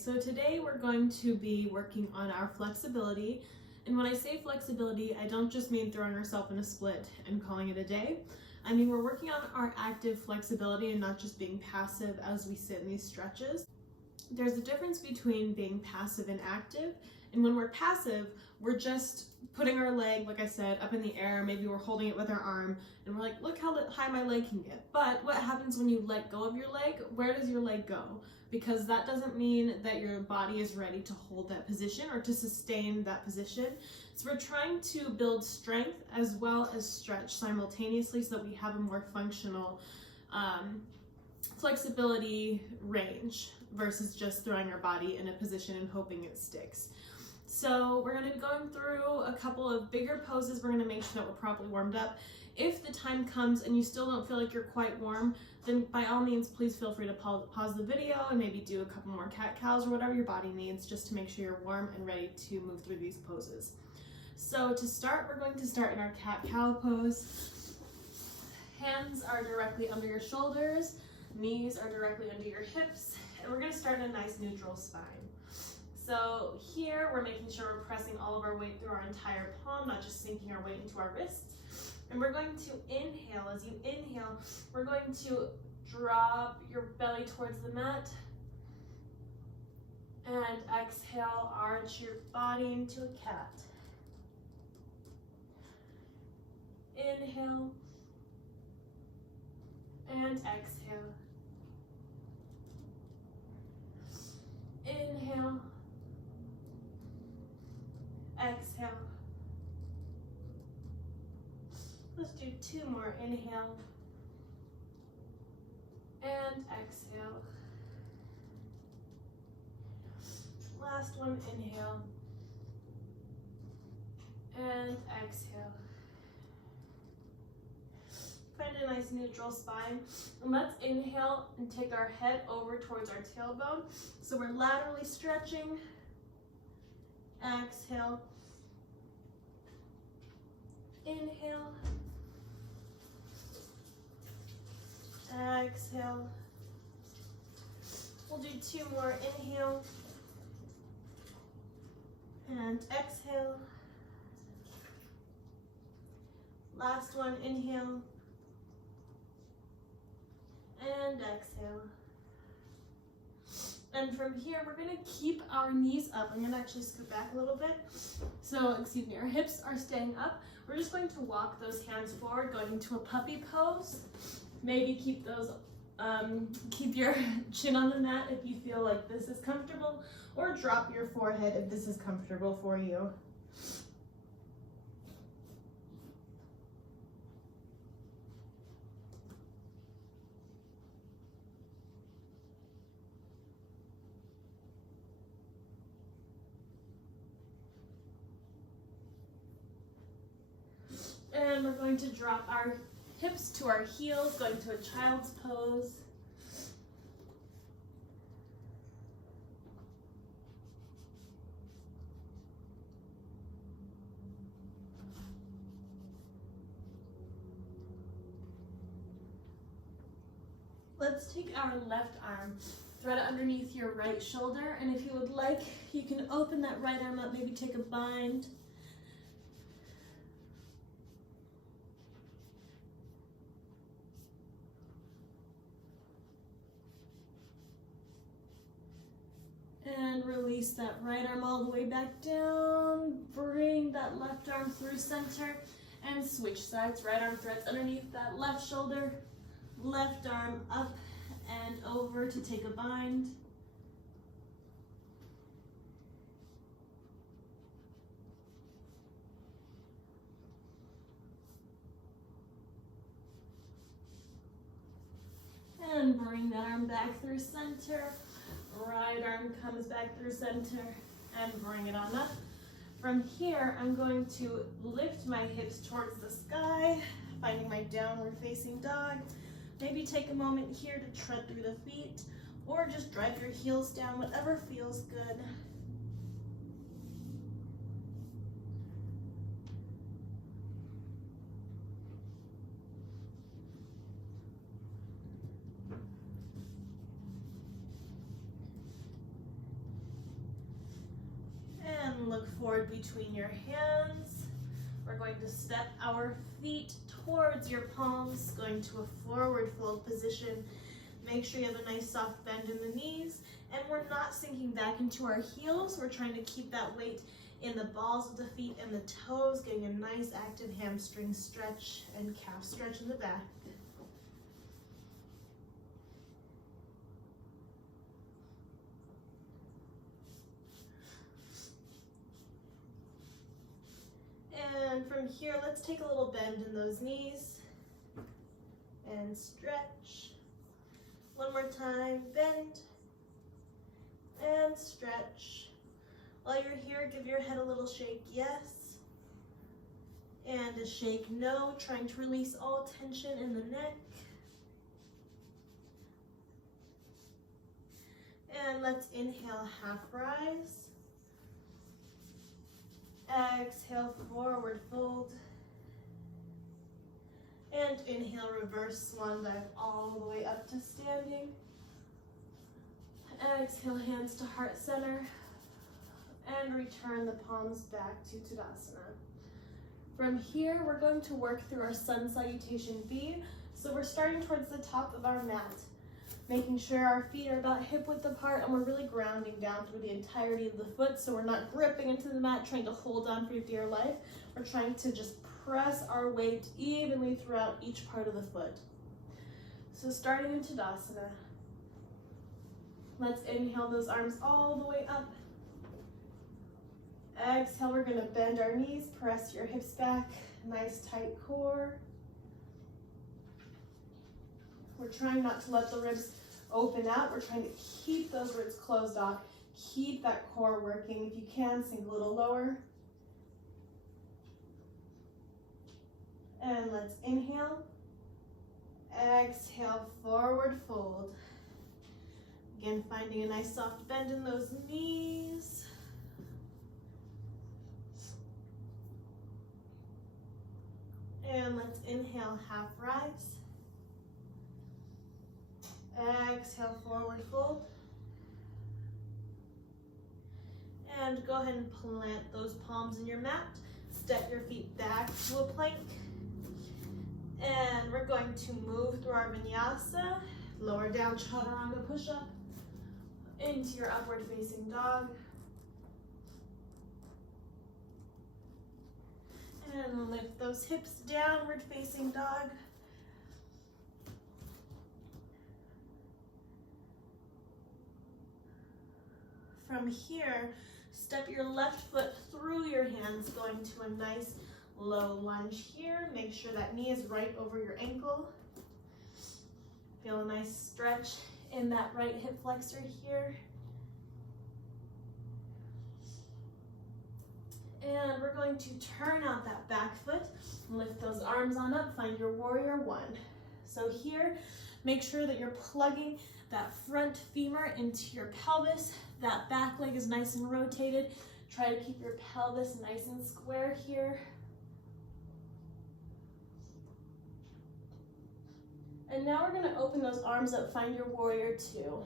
So today we're going to be working on our flexibility. And when I say flexibility, I don't just mean throwing ourselves in a split and calling it a day. I mean, we're working on our active flexibility and not just being passive as we sit in these stretches. There's a difference between being passive and active. And when we're passive, we're just putting our leg, like I said, up in the air. Maybe we're holding it with our arm and we're like, look how high my leg can get. But what happens when you let go of your leg? Where does your leg go? Because that doesn't mean that your body is ready to hold that position or to sustain that position. So we're trying to build strength as well as stretch simultaneously so that we have a more functional flexibility range versus just throwing our body in a position and hoping it sticks. So we're going to be going through a couple of bigger poses. We're going to make sure that we're properly warmed up. If the time comes and you still don't feel like you're quite warm, then by all means, please feel free to pause the video and maybe do a couple more cat-cows or whatever your body needs just to make sure you're warm and ready to move through these poses. So to start, we're going to start in our cat-cow pose. Hands are directly under your shoulders, knees are directly under your hips, and we're going to start in a nice neutral spine. So here we're making sure we're pressing all of our weight through our entire palm, not just sinking our weight into our wrists. And we're going to inhale. As you inhale, we're going to drop your belly towards the mat. And exhale, arch your body into a cat. Inhale. And exhale. Inhale. Exhale. Let's do two more. Inhale and exhale. Last one. Inhale and exhale. Find a nice neutral spine. And let's inhale and take our head over towards our tailbone. So we're laterally stretching. Exhale. Inhale. Exhale. We'll do two more. Inhale and exhale. Last one. Inhale and exhale. And from here, we're going to keep our knees up. I'm going to actually scoot back a little bit. So, excuse me, our hips are staying up. We're just going to walk those hands forward, going into a puppy pose. Maybe keep those, keep your chin on the mat if you feel like this is comfortable, or drop your forehead if this is comfortable for you. And we're going to drop our hips to our heels, going to a child's pose. Let's take our left arm, thread it underneath your right shoulder, and if you would like, you can open that right arm up, maybe take a bind. And release that right arm all the way back down. Bring that left arm through center and switch sides. Right arm threads underneath that left shoulder. Left arm up and over to take a bind. And bring that arm back through center. Right arm comes back through center and bring it on up. From here, I'm going to lift my hips towards the sky, finding my downward facing dog. Maybe take a moment here to tread through the feet or just drive your heels down, whatever feels good. and look forward between your hands. We're going to step our feet towards your palms, going to a forward fold position. Make sure you have a nice soft bend in the knees, and we're not sinking back into our heels. We're trying to keep that weight in the balls of the feet and the toes, getting a nice active hamstring stretch and calf stretch in the back. And from here, let's take a little bend in those knees and stretch. One more time, bend and stretch. While you're here, give your head a little shake, yes, and a shake, no, trying to release all tension in the neck. And let's inhale, half rise. Exhale, forward fold. And inhale, reverse swan dive all the way up to standing. Exhale, hands to heart center. And return the palms back to Tadasana. From here, we're going to work through our sun salutation V. So we're starting towards the top of our mat, making sure our feet are about hip width apart, and we're really grounding down through the entirety of the foot, so we're not gripping into the mat, trying to hold on for your dear life. We're trying to just press our weight evenly throughout each part of the foot. So starting in Tadasana, let's inhale those arms all the way up. Exhale, we're gonna bend our knees, press your hips back, nice tight core. We're trying not to let the ribs open out. We're trying to keep those ribs closed off. Keep that core working. If you can, sink a little lower. And let's inhale. Exhale, forward fold. Again, finding a nice soft bend in those knees. And let's inhale, half rise. Exhale, forward fold. And go ahead and plant those palms in your mat. Step your feet back to a plank. And we're going to move through our vinyasa. Lower down, chaturanga push-up. Into your upward facing dog. And lift those hips, downward facing dog. From here, step your left foot through your hands, going to a nice low lunge here. Make sure that knee is right over your ankle. Feel a nice stretch in that right hip flexor here. And we're going to turn out that back foot, lift those arms on up, find your warrior one. So here, make sure that you're plugging that front femur into your pelvis. That back leg is nice and rotated. Try to keep your pelvis nice and square here. And now we're gonna open those arms up, find your warrior two.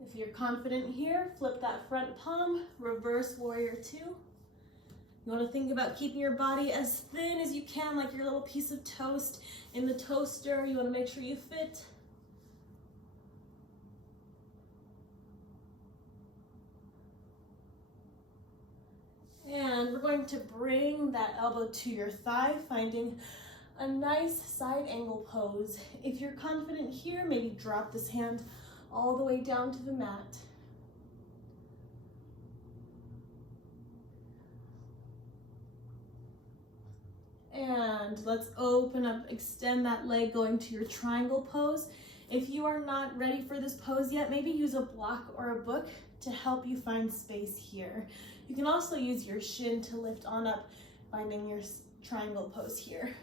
If you're confident here, flip that front palm, reverse warrior two. You want to think about keeping your body as thin as you can, like your little piece of toast in the toaster. You want to make sure you fit. And we're going to bring that elbow to your thigh, finding a nice side angle pose. If you're confident here, maybe drop this hand all the way down to the mat. And let's open up, extend that leg going to your triangle pose. If you are not ready for this pose yet, maybe use a block or a book to help you find space here. You can also use your shin to lift on up, finding your triangle pose here.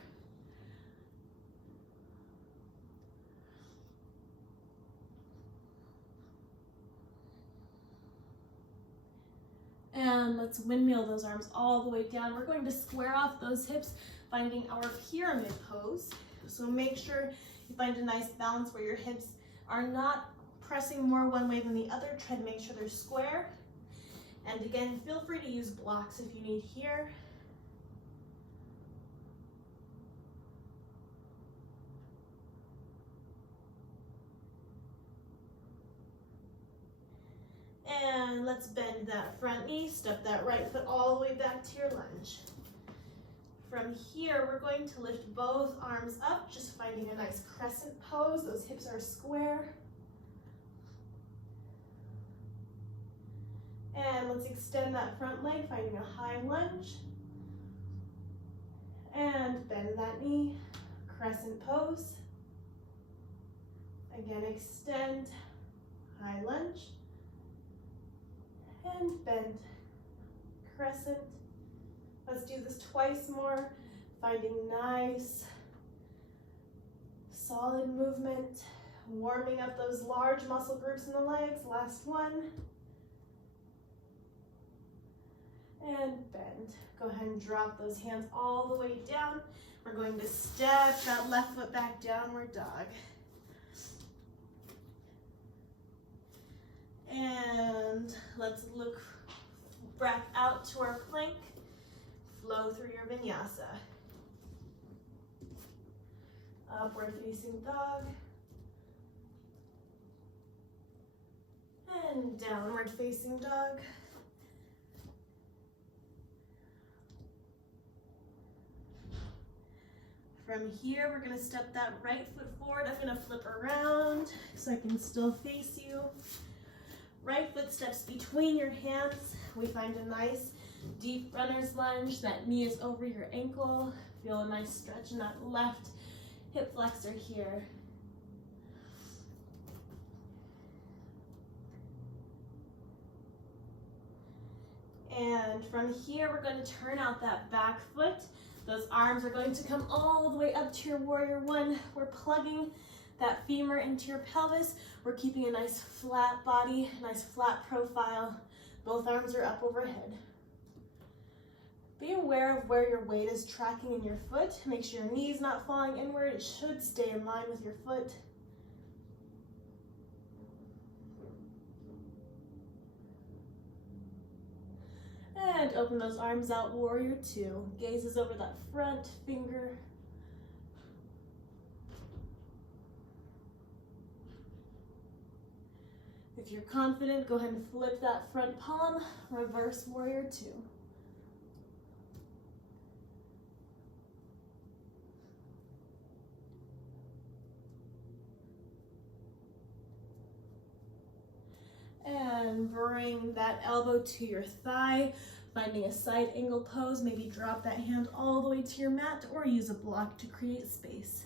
And let's windmill those arms all the way down. We're going to square off those hips, finding our pyramid pose. So make sure you find a nice balance where your hips are not pressing more one way than the other, try to make sure they're square. And again, feel free to use blocks if you need here. And let's bend that front knee, step that right foot all the way back to your lunge. From here, we're going to lift both arms up, just finding a nice crescent pose. Those hips are square. And let's extend that front leg, finding a high lunge. And bend that knee, crescent pose. Again, extend, high lunge. And bend, crescent. Let's do this twice more, finding nice, solid movement, warming up those large muscle groups in the legs. Last one. And bend. Go ahead and drop those hands all the way down. We're going to step that left foot back, downward dog. And let's look back out to our plank. Flow through your vinyasa. Upward facing dog. And downward facing dog. From here, we're gonna step that right foot forward. I'm gonna flip around so I can still face you. Right foot steps between your hands. We find a nice deep runner's lunge. That knee is over your ankle. Feel a nice stretch in that left hip flexor here. And from here, we're going to turn out that back foot. Those arms are going to come all the way up to your warrior one. We're plugging that femur into your pelvis. We're keeping a nice flat body, nice flat profile. Both arms are up overhead. Be aware of where your weight is tracking in your foot. Make sure your knee is not falling inward. It should stay in line with your foot. And open those arms out, warrior two. Gazes over that front finger. If you're confident, go ahead and flip that front palm, reverse warrior two. And bring that elbow to your thigh, finding a side angle pose. Maybe drop that hand all the way to your mat or use a block to create space.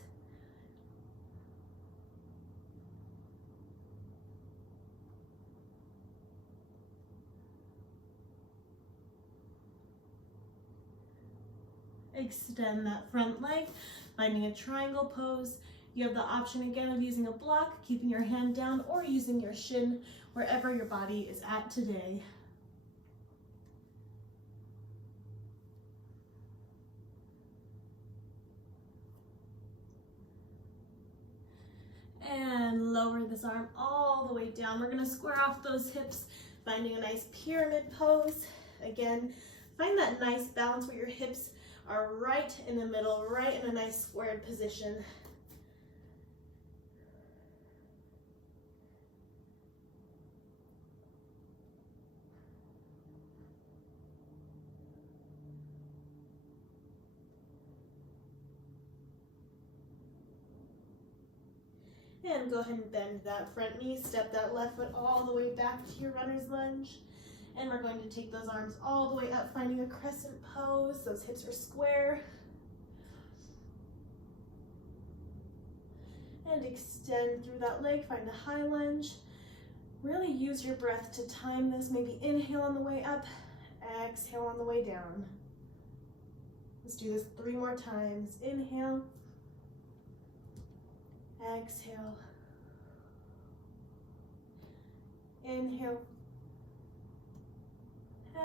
Extend that front leg, finding a triangle pose. You have the option again of using a block, keeping your hand down, or using your shin wherever your body is at today. And lower this arm all the way down. We're gonna square off those hips, finding a nice pyramid pose. Again, find that nice balance where your hips are right in the middle, right in a nice squared position. And go ahead and bend that front knee, step that left foot all the way back to your runner's lunge. And we're going to take those arms all the way up, finding a crescent pose. Those hips are square. And extend through that leg, find a high lunge. Really use your breath to time this. Maybe inhale on the way up, exhale on the way down. Let's do this 3 more times. Inhale. Exhale. Inhale.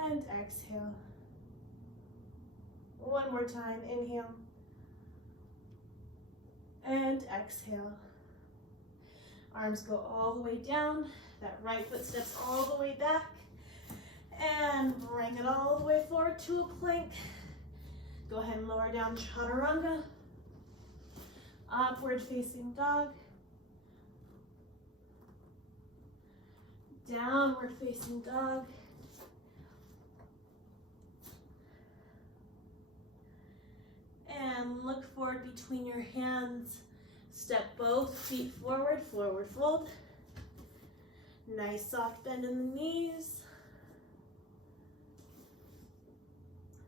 And exhale. One more time. Inhale. And exhale. Arms go all the way down. That right foot steps all the way back. And bring it all the way forward to a plank. Go ahead and lower down chaturanga. Upward facing dog. Downward facing dog. And look forward between your hands. Step both feet forward, forward fold. Nice soft bend in the knees.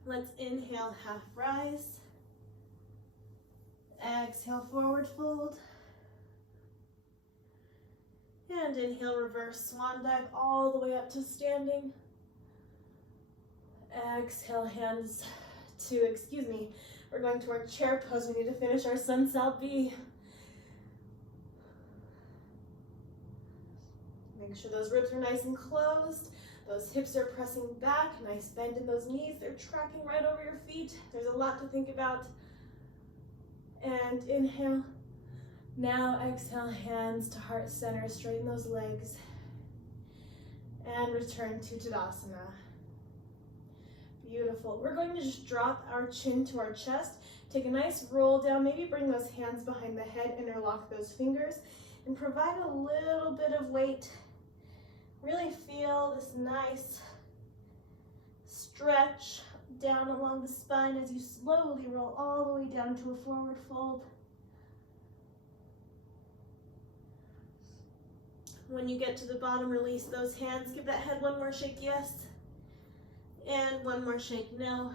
Let's inhale, half rise. Exhale, forward fold. And inhale, reverse swan dive all the way up to standing. Exhale, hands to, we're going to our chair pose. We need to finish our sun sal B. Make sure those ribs are nice and closed. Those hips are pressing back. Nice bend in those knees. They're tracking right over your feet. There's a lot to think about. And inhale. Now exhale, hands to heart center. Straighten those legs. And return to Tadasana. Beautiful. We're going to just drop our chin to our chest. Take a nice roll down. Maybe bring those hands behind the head. Interlock those fingers. And provide a little bit of weight. Really feel this nice stretch down along the spine as you slowly roll all the way down to a forward fold. When you get to the bottom, release those hands. Give that head one more shake, yes. And one more shake, no.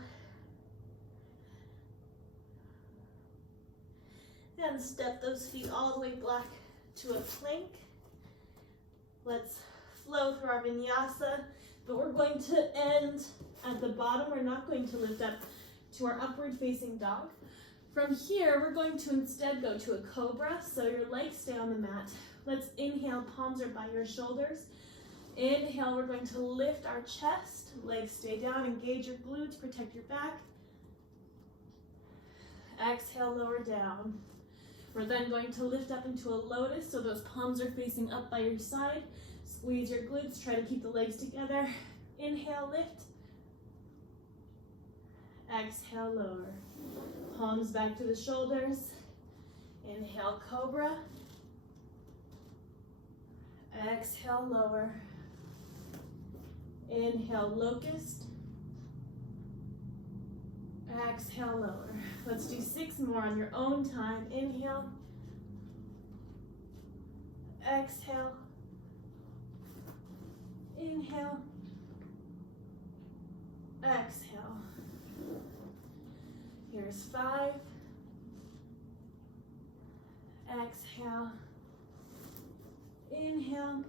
And step those feet all the way back to a plank. Let's flow through our vinyasa, but we're going to end at the bottom. We're not going to lift up to our upward facing dog. From here, we're going to instead go to a cobra, so your legs stay on the mat. Let's inhale, palms are by your shoulders. Inhale, we're going to lift our chest, legs stay down, engage your glutes, protect your back. Exhale, lower down. We're then going to lift up into a lotus, so those palms are facing up by your side. Squeeze your glutes, try to keep the legs together. Inhale, lift. Exhale, lower. Palms back to the shoulders. Inhale, cobra. Exhale, lower. Inhale, locust. Exhale, lower. Let's do 6 more on your own time. Inhale. Exhale. Inhale. Exhale. Here's 5. Exhale. Inhale.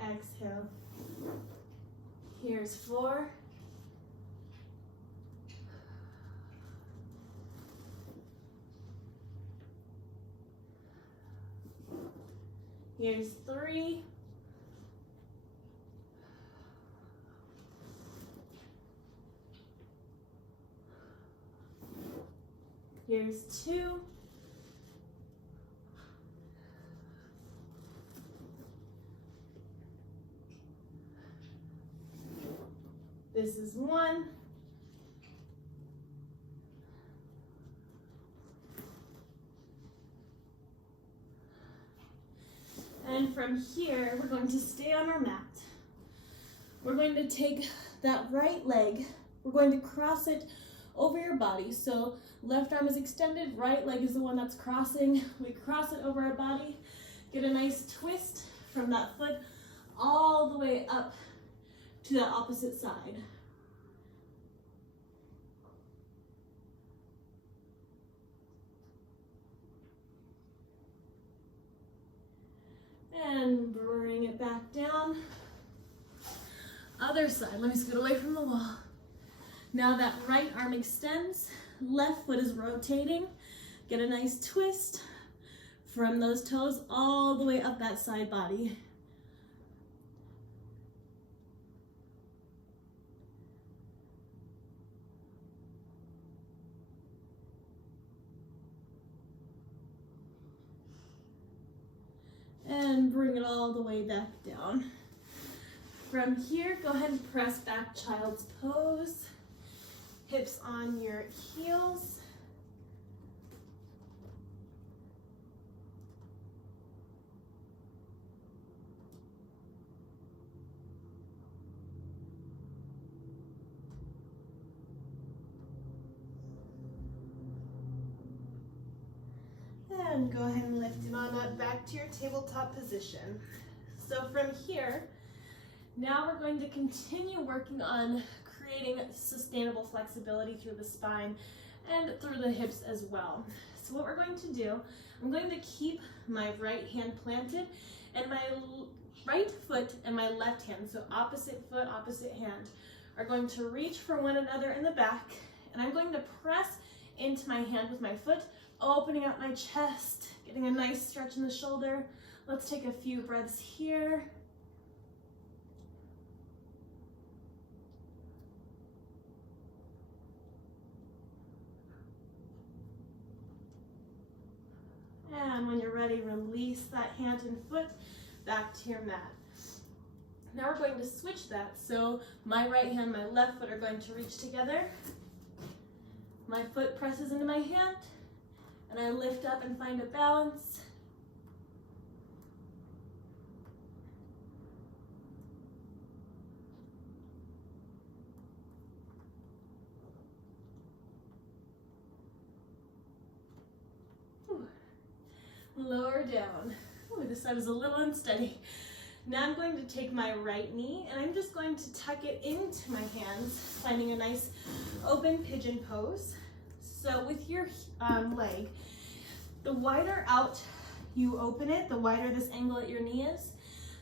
Exhale. Here's 4. Here's 3. Here's 2. This is 1. And from here, we're going to stay on our mat. We're going to take that right leg, we're going to cross it over your body. So left arm is extended, right leg is the one that's crossing. We cross it over our body, get a nice twist from that foot all the way up to the opposite side. And bring it back down. Other side, let me scoot away from the wall. Now that right arm extends, left foot is rotating. Get a nice twist from those toes all the way up that side body. and bring it all the way back down. From here, go ahead and press back child's pose. Hips on your heels. And go ahead and lift it on up back to your tabletop position. So from here, now we're going to continue working on creating sustainable flexibility through the spine and through the hips as well. So what we're going to do, I'm going to keep my right hand planted and my right foot and my left hand, so opposite foot, opposite hand, are going to reach for one another in the back, and I'm going to press into my hand with my foot, opening out my chest, getting a nice stretch in the shoulder. Let's take a few breaths here. And when you're ready, release that hand and foot back to your mat. Now we're going to switch that. So my right hand, my left foot are going to reach together. My foot presses into my hand, and I lift up and find a balance. Lower down. Ooh, this side is a little unsteady. Now I'm going to take my right knee and I'm just going to tuck it into my hands, finding a nice open pigeon pose. So with your leg, the wider out you open it, the wider this angle at your knee is,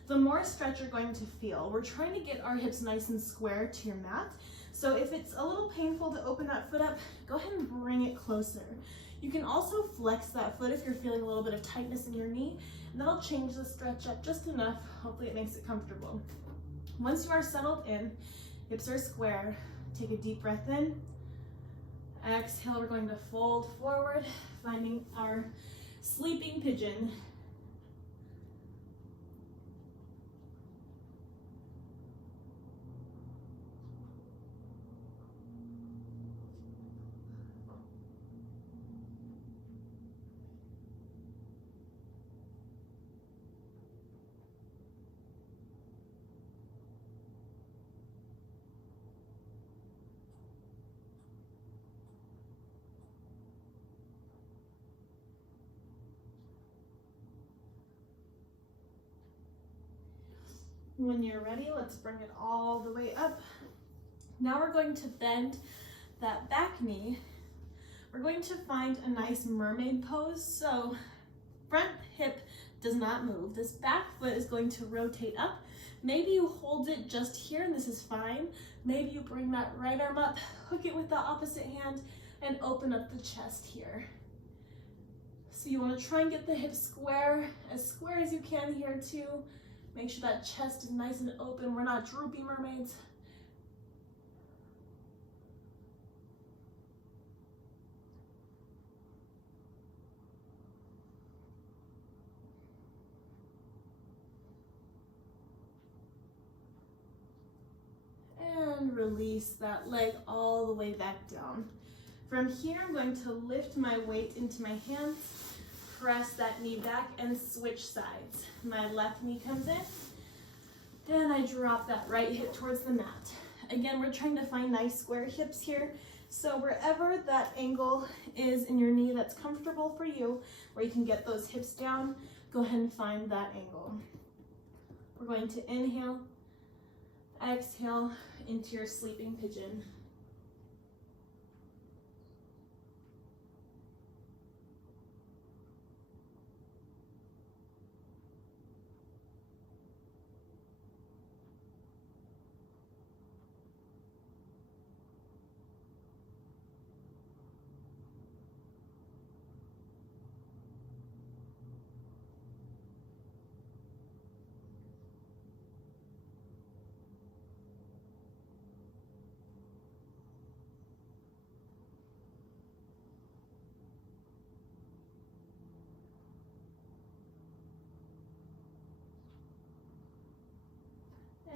the more stretch you're going to feel. We're trying to get our hips nice and square to your mat. So if it's a little painful to open that foot up, go ahead and bring it closer. You can also flex that foot if you're feeling a little bit of tightness in your knee, and that'll change the stretch up just enough. Hopefully it makes it comfortable. Once you are settled in, hips are square, take a deep breath in. Exhale, we're going to fold forward, finding our sleeping pigeon. When you're ready, let's bring it all the way up. Now we're going to bend that back knee. We're going to find a nice mermaid pose. So front hip does not move. This back foot is going to rotate up. Maybe you hold it just here and this is fine. Maybe you bring that right arm up, hook it with the opposite hand, and open up the chest here. So you want to try and get the hips square as you can here too. Make sure that chest is nice and open. We're not droopy mermaids. And release that leg all the way back down. From here, I'm going to lift my weight into my hands, press that knee back, and switch sides. My left knee comes in, then I drop that right hip towards the mat. Again, we're trying to find nice square hips here. So wherever that angle is in your knee that's comfortable for you, where you can get those hips down, go ahead and find that angle. We're going to inhale, exhale into your sleeping pigeon.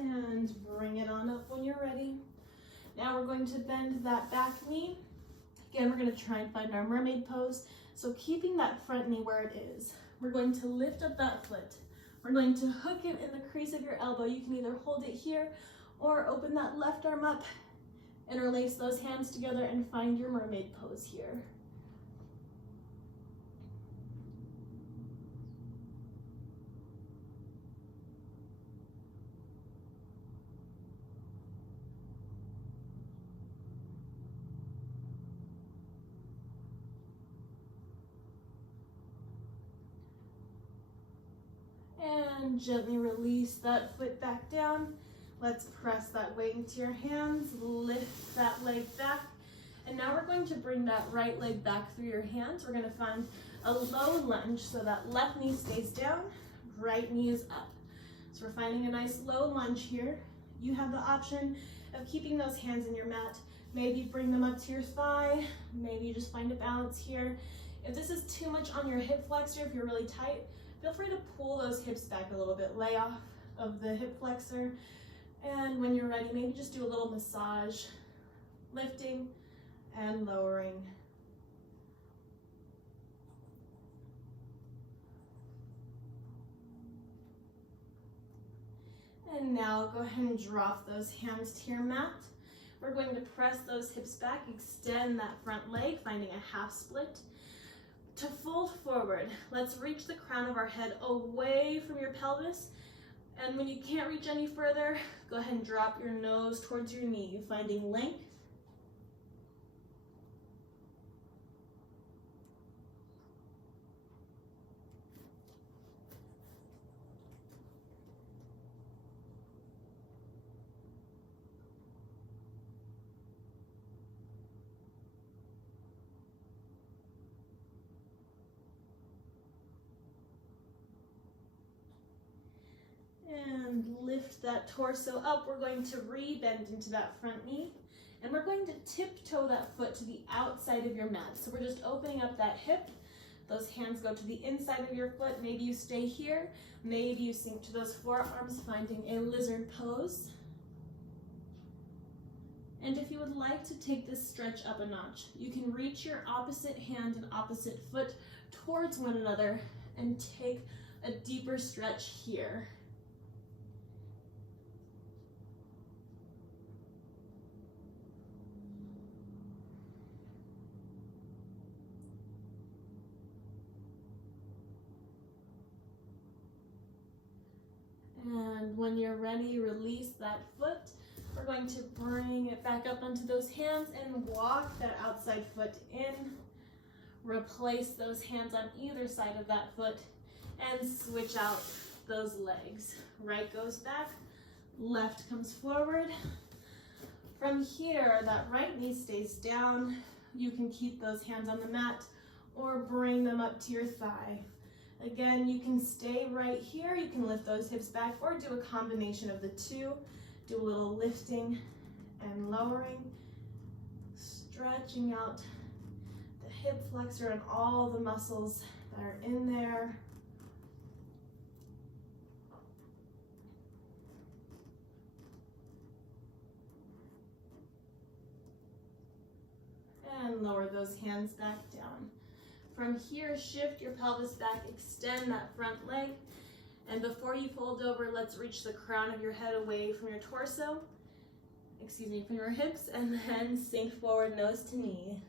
And bring it on up when you're ready. Now we're going to bend that back knee. Again, we're going to try and find our mermaid pose. So keeping that front knee where it is, we're going to lift up that foot. We're going to hook it in the crease of your elbow. You can either hold it here or open that left arm up, interlace those hands together and find your mermaid pose here. And gently release that foot back down. Let's press that weight into your hands, lift that leg back. And now we're going to bring that right leg back through your hands. We're gonna find a low lunge so that left knee stays down, right knee is up. So we're finding a nice low lunge here. You have the option of keeping those hands in your mat. Maybe bring them up to your thigh. Maybe you just find a balance here. If this is too much on your hip flexor, if you're really tight, feel free to pull those hips back a little bit, lay off of the hip flexor. And when you're ready, maybe just do a little massage, lifting and lowering. And now go ahead and drop those hands to your mat. We're going to press those hips back, extend that front leg, finding a half split. To fold forward, let's reach the crown of our head away from your pelvis. And when you can't reach any further, go ahead and drop your nose towards your knee, finding length. And lift that torso up. We're going to re-bend into that front knee. And we're going to tiptoe that foot to the outside of your mat. So we're just opening up that hip. Those hands go to the inside of your foot. Maybe you stay here. Maybe you sink to those forearms, finding a lizard pose. And if you would like to take this stretch up a notch, you can reach your opposite hand and opposite foot towards one another and take a deeper stretch here. And when you're ready, release that foot. We're going to bring it back up onto those hands and walk that outside foot in. Replace those hands on either side of that foot and switch out those legs. Right goes back, left comes forward. From here, that right knee stays down. You can keep those hands on the mat or bring them up to your thigh. Again, you can stay right here. You can lift those hips back or do a combination of the two. Do a little lifting and lowering, stretching out the hip flexor and all the muscles that are in there. And lower those hands back down. From here, shift your pelvis back, extend that front leg. And before you fold over, let's reach the crown of your head away from your torso, from your hips, and then sink forward, nose to knee.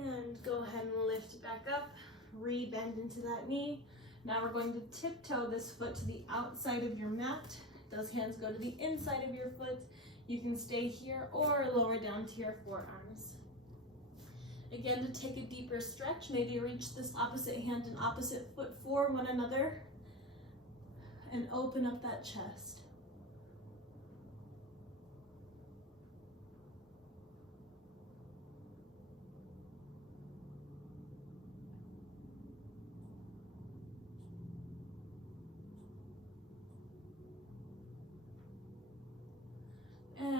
And go ahead and lift it back up, re-bend into that knee. Now we're going to tiptoe this foot to the outside of your mat. Those hands go to the inside of your foot. You can stay here or lower down to your forearms. Again, to take a deeper stretch, maybe reach this opposite hand and opposite foot for one another and open up that chest.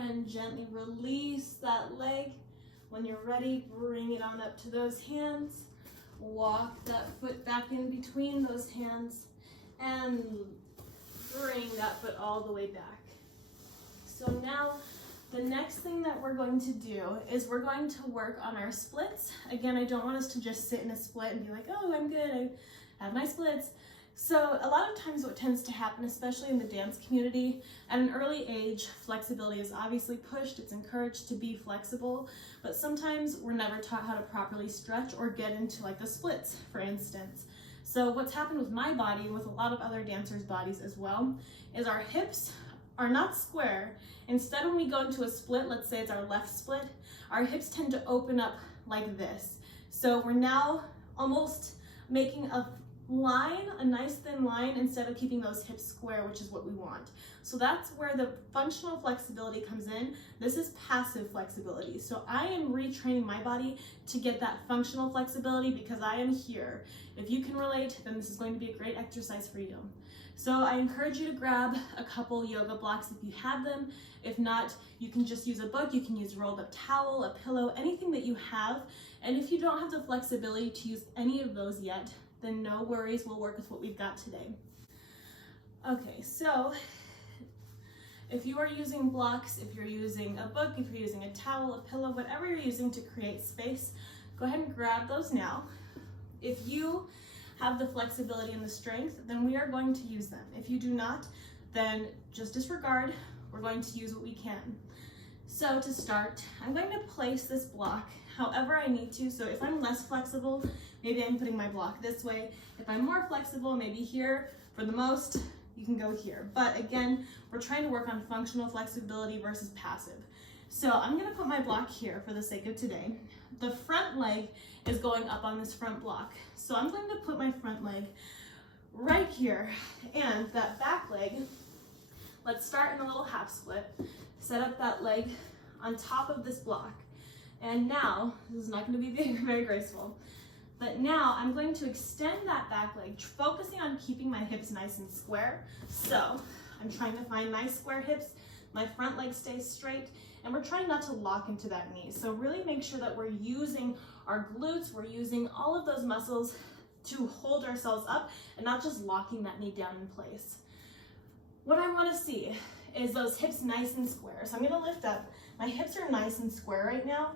and gently release that leg. When you're ready, bring it on up to those hands. Walk that foot back in between those hands and bring that foot all the way back. So now the next thing that we're going to do is we're going to work on our splits. Again, I don't want us to just sit in a split and be like, oh, I'm good, I have my splits. So a lot of times what tends to happen, especially in the dance community, at an early age, flexibility is obviously pushed, it's encouraged to be flexible, but sometimes we're never taught how to properly stretch or get into like the splits, for instance. So what's happened with my body and with a lot of other dancers' bodies as well, is our hips are not square. Instead, when we go into a split, let's say it's our left split, our hips tend to open up like this. So we're now almost making a line, a nice thin line, instead of keeping those hips square, which is what we want. So that's where the functional flexibility comes in. This is passive flexibility. So I am retraining my body to get that functional flexibility because I am here. If you can relate, then this is going to be a great exercise for you. So I encourage you to grab a couple yoga blocks if you have them. If not, you can just use a book, you can use a rolled up towel, a pillow, anything that you have. And if you don't have the flexibility to use any of those yet, then no worries, we'll work with what we've got today. Okay, so if you are using blocks, if you're using a book, if you're using a towel, a pillow, whatever you're using to create space, go ahead and grab those now. If you have the flexibility and the strength, then we are going to use them. If you do not, then just disregard. We're going to use what we can. So to start, I'm going to place this block however I need to. So if I'm less flexible, maybe I'm putting my block this way. If I'm more flexible, maybe here. For the most, you can go here. But again, we're trying to work on functional flexibility versus passive. So I'm gonna put my block here for the sake of today. The front leg is going up on this front block. So I'm going to put my front leg right here, and that back leg, let's start in a little half split. Set up that leg on top of this block. And now, this is not going to be very graceful, but now I'm going to extend that back leg, focusing on keeping my hips nice and square. So I'm trying to find nice square hips, my front leg stays straight, and we're trying not to lock into that knee. So really make sure that we're using our glutes, we're using all of those muscles to hold ourselves up and not just locking that knee down in place. What I want to see is those hips nice and square. So I'm going to lift up. My hips are nice and square right now.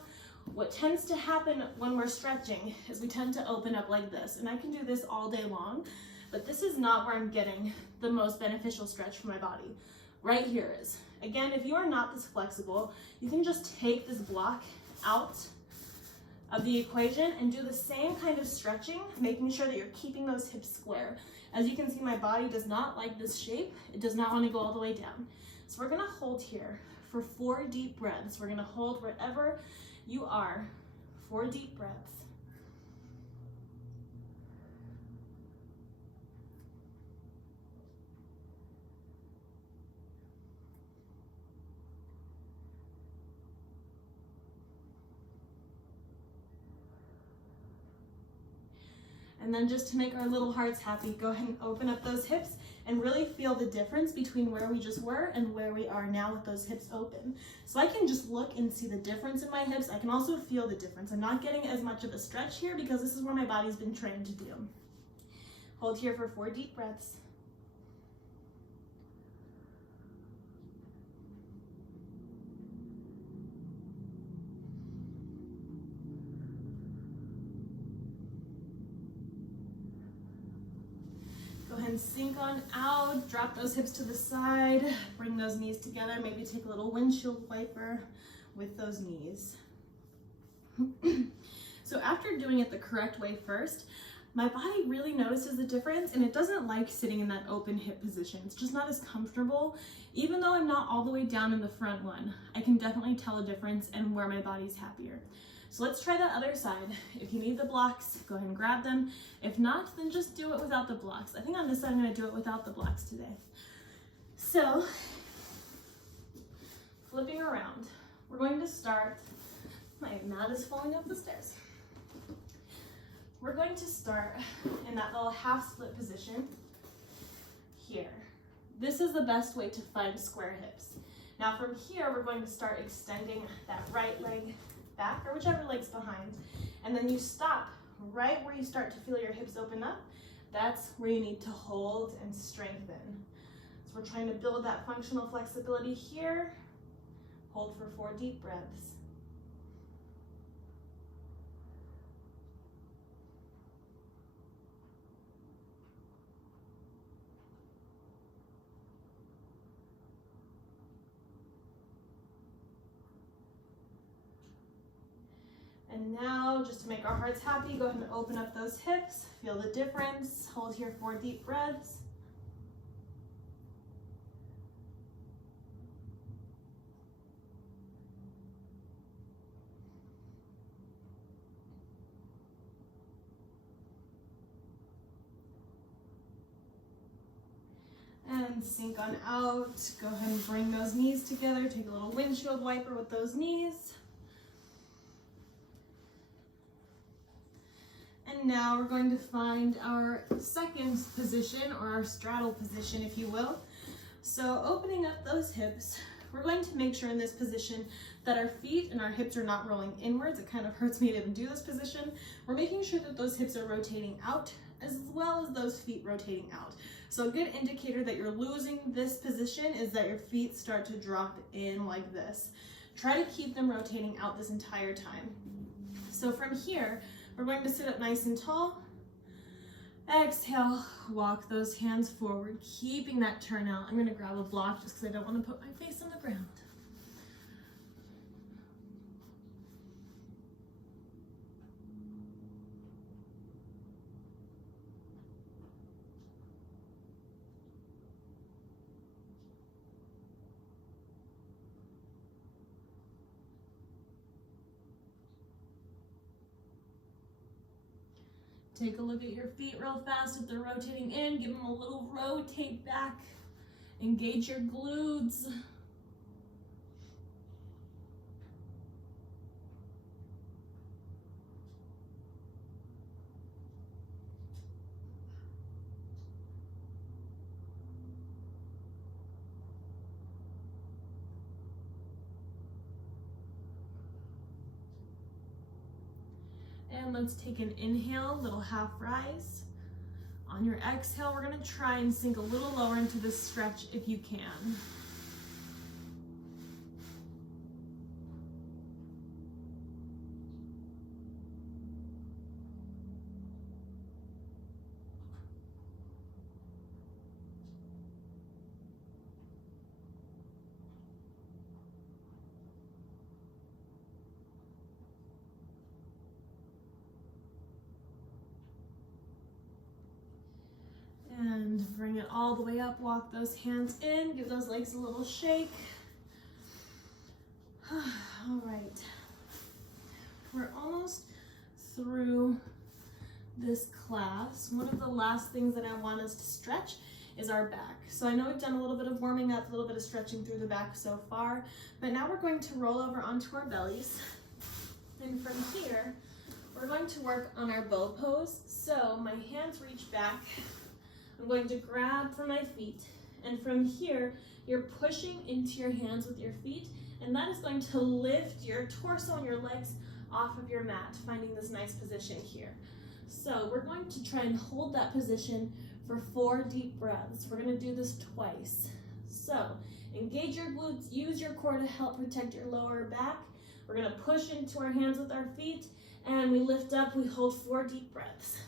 What tends to happen when we're stretching is we tend to open up like this, and I can do this all day long, but this is not where I'm getting the most beneficial stretch for my body. Right here is. Again, if you are not this flexible, you can just take this block out of the equation and do the same kind of stretching, making sure that you're keeping those hips square. As you can see, my body does not like this shape. It does not want to go all the way down. So we're gonna hold here for 4 deep breaths. We're gonna hold wherever you are, 4 deep breaths. And then just to make our little hearts happy, go ahead and open up those hips and really feel the difference between where we just were and where we are now with those hips open. So I can just look and see the difference in my hips. I can also feel the difference. I'm not getting as much of a stretch here because this is where my body's been trained to do. Hold here for 4 deep breaths. Go ahead and sink on out, drop those hips to the side, bring those knees together, maybe take a little windshield wiper with those knees. So after doing it the correct way first, my body really notices the difference, and it doesn't like sitting in that open hip position. It's just not as comfortable. Even though I'm not all the way down in the front one, I can definitely tell a difference and where my body's happier. So let's try that other side. If you need the blocks, go ahead and grab them. If not, then just do it without the blocks. I think on this side, I'm gonna do it without the blocks today. So, flipping around, we're going to start, my mat is falling up the stairs. We're going to start in that little half split position here. This is the best way to find square hips. Now from here, we're going to start extending that right leg back, or whichever leg's behind. And then you stop right where you start to feel your hips open up. That's where you need to hold and strengthen. So we're trying to build that functional flexibility here. Hold for 4 deep breaths. And now, just to make our hearts happy, go ahead and open up those hips. Feel the difference. Hold here 4 deep breaths. And sink on out. Go ahead and bring those knees together. Take a little windshield wiper with those knees. And now we're going to find our second position, or our straddle position, if you will. So opening up those hips, we're going to make sure in this position that our feet and our hips are not rolling inwards. It kind of hurts me to even do this position. We're making sure that those hips are rotating out as well as those feet rotating out. So a good indicator that you're losing this position is that your feet start to drop in like this. Try to keep them rotating out this entire time. So from here, we're going to sit up nice and tall. Exhale, walk those hands forward, keeping that turn out. I'm going to grab a block just because I don't want to put my face on the ground. Take a look at your feet real fast. If they're rotating in, give them a little rotate back. Engage your glutes. And let's take an inhale, little half rise. On your exhale, we're going to try and sink a little lower into this stretch if you can. And bring it all the way up, walk those hands in, give those legs a little shake. All right, we're almost through this class. One of the last things that I want us to stretch is our back. So I know we've done a little bit of warming up, a little bit of stretching through the back so far, but now we're going to roll over onto our bellies. And from here, we're going to work on our bow pose. So my hands reach back. I'm going to grab for my feet, and from here, you're pushing into your hands with your feet, and that is going to lift your torso and your legs off of your mat, finding this nice position here. So we're going to try and hold that position for 4 deep breaths. We're going to do this twice. So engage your glutes, use your core to help protect your lower back. We're going to push into our hands with our feet, and we lift up, we hold 4 deep breaths.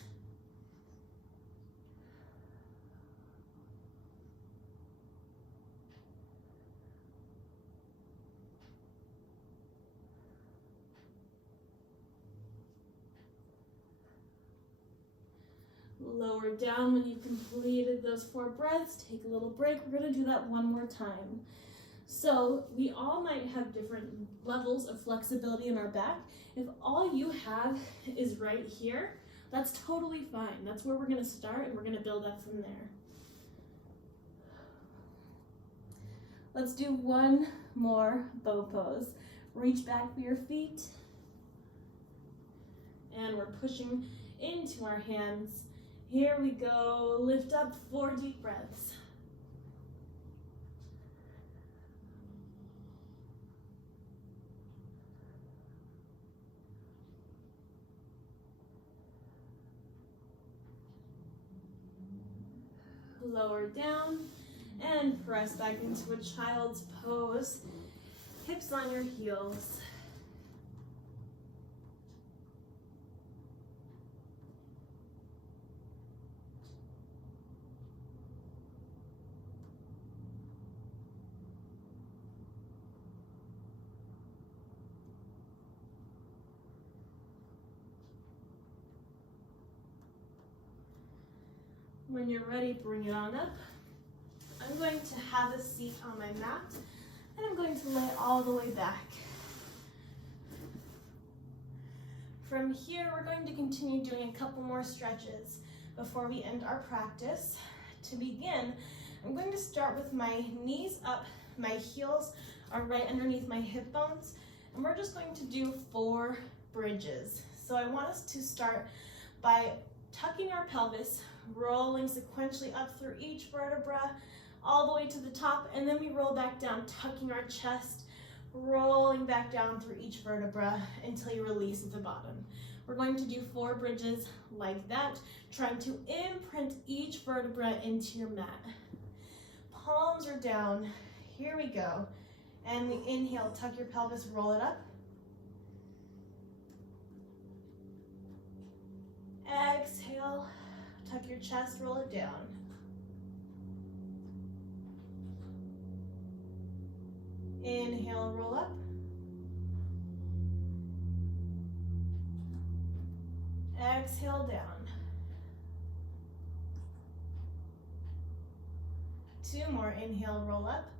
Lower down when you've completed those 4 breaths. Take a little break. We're going to do that one more time. So we all might have different levels of flexibility in our back. If all you have is right here, that's totally fine. That's where we're going to start, and we're going to build up from there. Let's do one more bow pose. Reach back for your feet, and we're pushing into our hands. Here we go. Lift up, 4 deep breaths. lower down, and press back into a child's pose. Hips on your heels. When you're ready, bring it on up. I'm going to have a seat on my mat, and I'm going to lay all the way back. From here, we're going to continue doing a couple more stretches before we end our practice. To begin, I'm going to start with my knees up, my heels are right underneath my hip bones, and we're just going to do 4 bridges. So I want us to start by tucking our pelvis, rolling sequentially up through each vertebra, all the way to the top, and then we roll back down, tucking our chest, rolling back down through each vertebra until you release at the bottom. We're going to do 4 bridges like that, trying to imprint each vertebra into your mat. Palms are down. Here we go. And we inhale, tuck your pelvis, roll it up. Exhale, tuck your chest, roll it down. Inhale, roll up. Exhale, down. 2 more, inhale, roll up.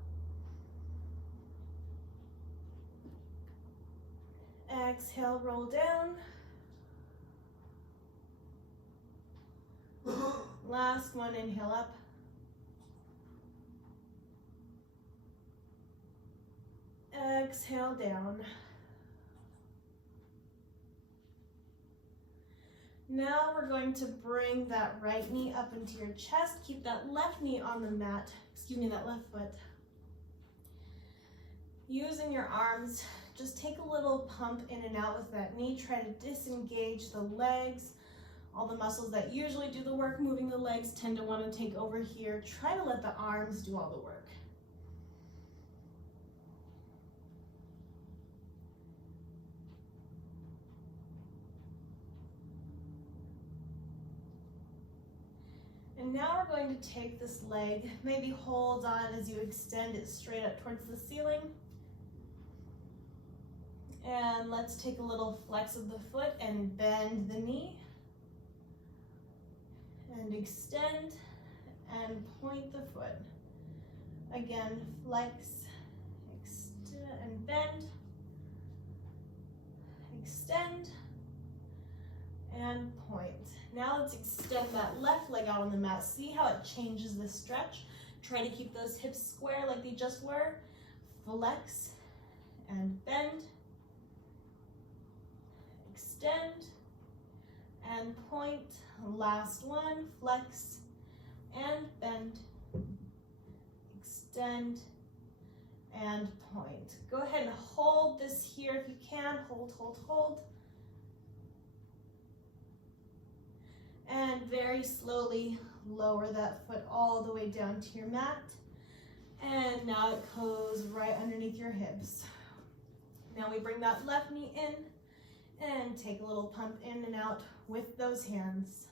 Exhale, roll down. Last one, inhale up. Exhale, down. Now we're going to bring that right knee up into your chest. Keep that left knee on the mat, that left foot. Using your arms, just take a little pump in and out with that knee. Try to disengage the legs. All the muscles that usually do the work moving the legs tend to want to take over here. Try to let the arms do all the work. And now we're going to take this leg, maybe hold on as you extend it straight up towards the ceiling. And let's take a little flex of the foot and bend the knee. And extend and point the foot. Again, flex, extend and bend, extend and point. Now let's extend that left leg out on the mat. See how it changes the stretch? Try to keep those hips square like they just were. Flex and bend, extend and point. Last one, flex and bend, extend and point. Go ahead and hold this here if you can. Hold, hold, hold. And very slowly lower that foot all the way down to your mat. And now it goes right underneath your hips. Now we bring that left knee in and take a little pump in and out with those hands.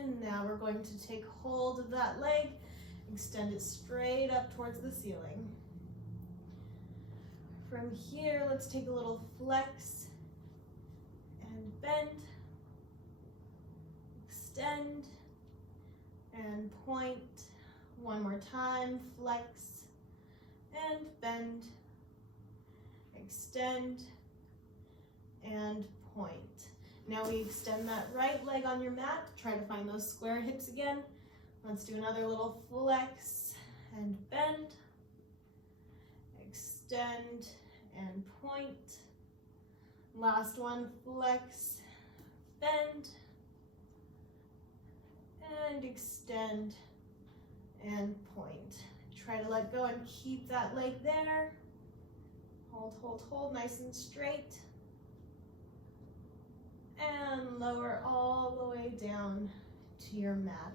And now we're going to take hold of that leg, extend it straight up towards the ceiling. From here, let's take a little flex and bend, extend and point. One more time, flex and bend, extend and point. Now we extend that right leg on your mat. Try to find those square hips again. Let's do another little flex and bend, extend and point. Last one, flex, bend, and extend and point. Try to let go and keep that leg there. Hold, hold, hold, nice and straight. And lower all the way down to your mat.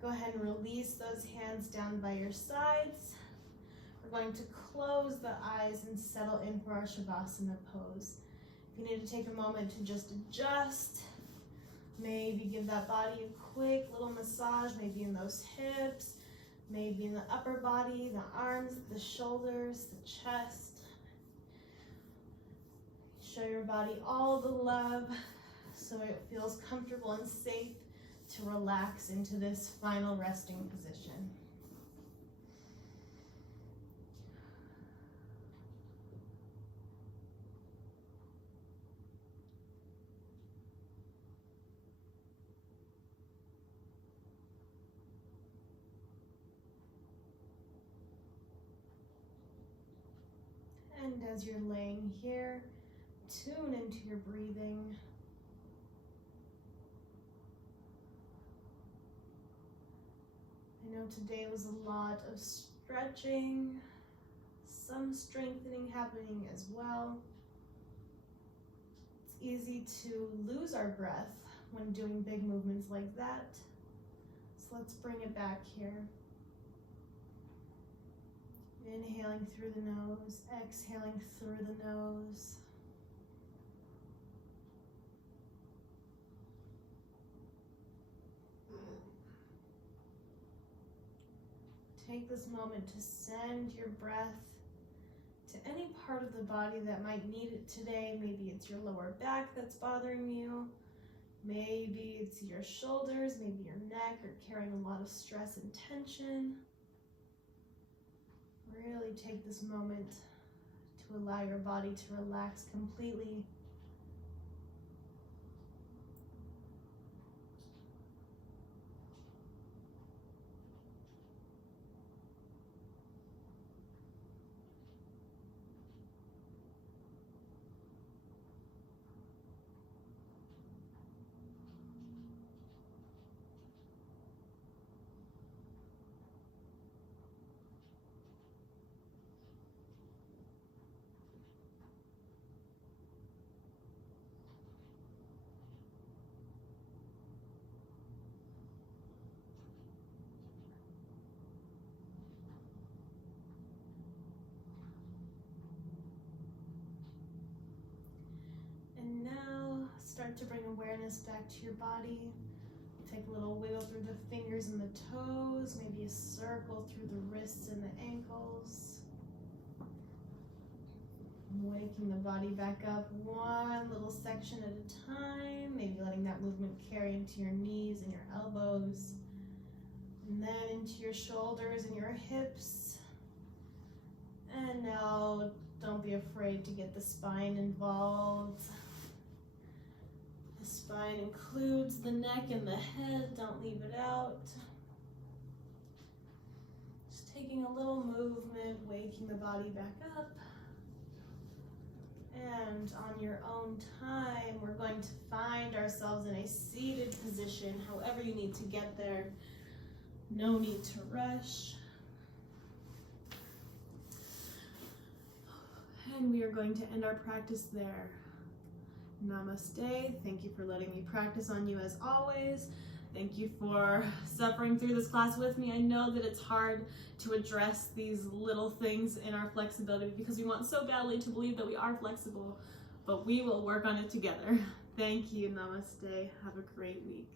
Go ahead and release those hands down by your sides. We're going to close the eyes and settle in for our Shavasana pose. If you need to take a moment to just adjust, maybe give that body a quick little massage, maybe in those hips, maybe in the upper body, the arms, the shoulders, the chest. Show your body all the love so it feels comfortable and safe to relax into this final resting position. And as you're laying here, tune into your breathing. I know today was a lot of stretching, some strengthening happening as well. It's easy to lose our breath when doing big movements like that. So let's bring it back here. Inhaling through the nose, exhaling through the nose. Take this moment to send your breath to any part of the body that might need it today. Maybe it's your lower back that's bothering you. Maybe it's your shoulders, maybe your neck are carrying a lot of stress and tension. Really take this moment to allow your body to relax completely. And now start to bring awareness back to your body. Take a little wiggle through the fingers and the toes, maybe a circle through the wrists and the ankles. Waking the body back up one little section at a time, maybe letting that movement carry into your knees and your elbows, and then into your shoulders and your hips. And now don't be afraid to get the spine involved. The spine includes the neck and the head, don't leave it out. Just taking a little movement, waking the body back up. And on your own time, we're going to find ourselves in a seated position, however you need to get there. No need to rush. And we are going to end our practice there. Namaste. Thank you for letting me practice on you as always. Thank you for suffering through this class with me. I know that it's hard to address these little things in our flexibility because we want so badly to believe that we are flexible, but we will work on it together. Thank you. Namaste. Have a great week.